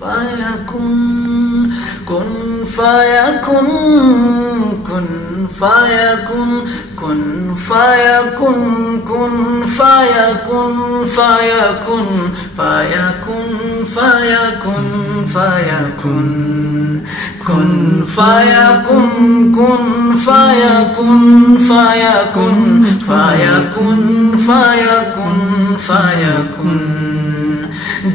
فَيَكُنْ كُنْ فَيَكُنْ كُنْ فَيَكُنْ كُنْ فَيَكُنْ كُنْ فَيَكُنْ فَيَكُنْ فَيَكُنْ فَيَكُنْ فَيَكُنْ كُنْ فَيَكُنْ كُنْ فَيَكُنْ فَيَكُنْ فَيَكُنْ فَيَكُنْ فَيَكُنْ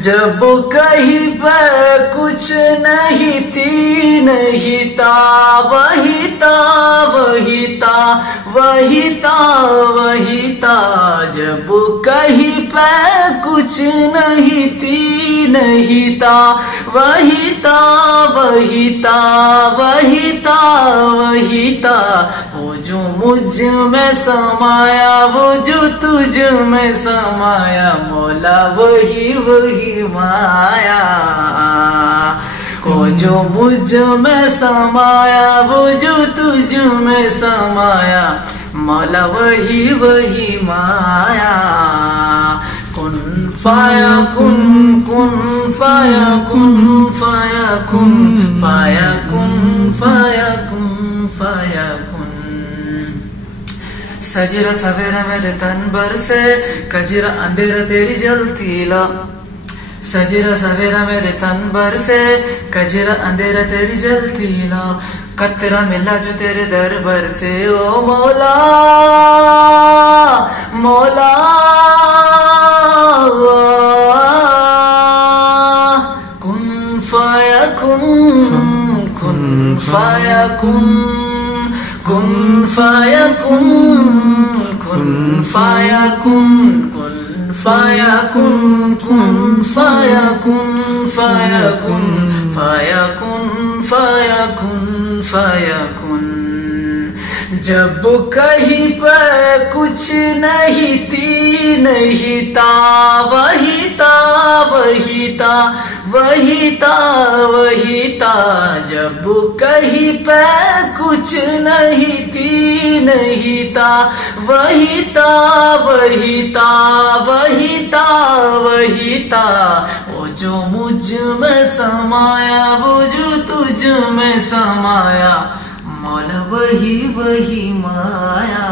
جب کہیں پہ کچھ نہیں تھی نہیں تا وہی تا وہی تا وہی تا وہی تا جب کہیں پہ کچھ نہیں تھی نہیں تا وہی تا وہی تا وہی تا وہی تا وہ جو مجھ میں سمایا وہ جو تجھ میں سمایا مولا وہی وہی مایا وہ جو مجھ میں سمایا وہ جو تجھ میں سمایا مولا وہی وہی مایا کن فَيَكُنْ کن فَيَكُنْ فَيَكُنْ فَيَكُنْ فَيَكُنْ فَيَكُنْ سجرا سویرا میرے تن بر سے کجرا اندھیرا تیری جلتی لا سجرا سویرا میرے تن بر سے کجرا اندھیرا تیری جلتی لا قطرہ ملا جو تیرے دربر سے او مولا مولا کن فَيَكُنْ کن فَيَكُنْ کن فَيَكُنْ کن فَيَكُنْ کن فَيَكُنْ کن فَيَكُنْ فَيَكُنْ فَيَكُنْ فَيَكُنْ فَيَكُنْ جب کہیں پہ کچھ نہیں تھی نہیں تا وہی تا وہی تا وہی تا وہی تا جب کہیں پہ کچھ نہیں تھی نہیں تا وہی تا وہی تا وہی تا وہی تا وہ جو مجھ میں سمایا وہ جو تجھ میں سمایا مولا وہی وہی مایا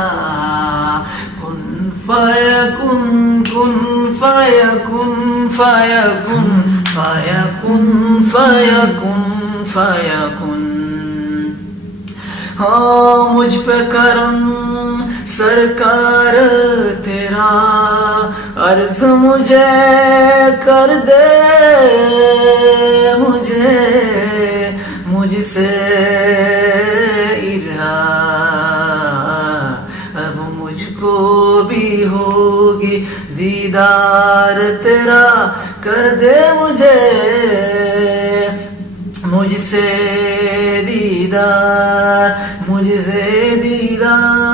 کن فَيَكُنْ کن فَيَكُنْ فَيَكُنْ فَيَكُنْ فَيَكُنْ فَيَكُنْ ہاں مجھ پہ کرم سرکار تیرا عرض مجھے کر دے مجھے مجھ سے اب مجھ کو بھی ہوگی دیدار تیرا کر دے مجھے مجھ سے دیدار مجھ سے دیدار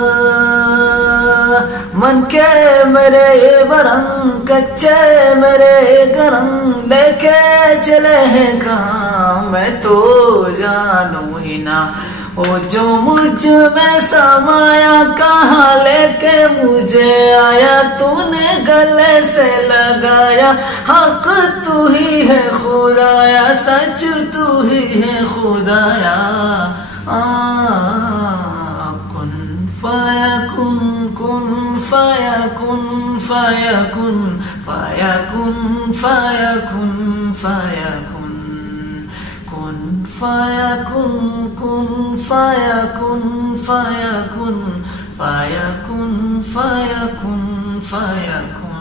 من کے میرے برم کچے میرے گرم لے کے چلے ہیں کہاں میں تو جانوں ہی نہ وہ جو مجھ میں سمایا کہاں لے کے مجھے آیا تو نے گلے سے لگایا حق تو ہی ہے خدایا سچ تو ہی ہے خدایا کن فَيَكُنْ کن فَيَكُنْ فَيَكُنْ فَيَكُنْ فَيَكُنْ فَيَكُنْ کن فَيَكُنْ کن فَيَكُنْ فَيَكُنْ فَيَكُنْ فَيَكُنْ فَيَكُنْ